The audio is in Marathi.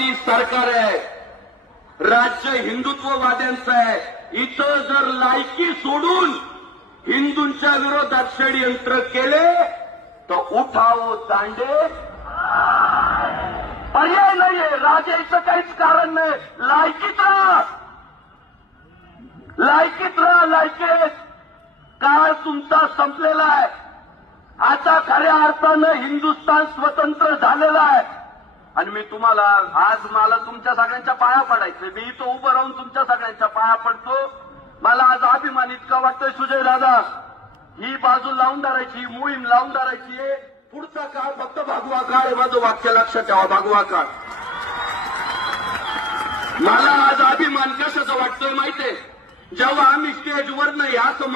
हिंदुत्ववादी सरकार आहे, राज्य हिंदुत्ववाद्यांचं आहे. इथं जर लायकी सोडून हिंदूंच्या विरोधात षडयंत्र केले तर उठाव दांडे पर्याय नाहीये. राजाचं काहीच कारण नाही. लायकीत राहा, लायकीत राहा. लायकीत काळ तुमचा संपलेला आहे. आता खऱ्या अर्थानं हिंदुस्थान स्वतंत्र झालेलं आहे. आणि मी तुम्हाला आज मला तुमच्या सगळ्यांच्या पाया पडायचं. मी इथं उभं राहून तुमच्या सगळ्यांच्या पाया पडतो. मला आज अभिमान इतका वाटतोय सुजय दादा, ही बाजू लावून धरायची, मोहीम लावून धरायची आहे. पुढचा काळ फक्त भगवा काळ आहे. माझं वाक्य लक्षात ठेवा, भगवा काळ. मला आज अभिमान कशाचा वाटतोय माहितीये, जेव्हा आम्ही स्टेजवर नाही असं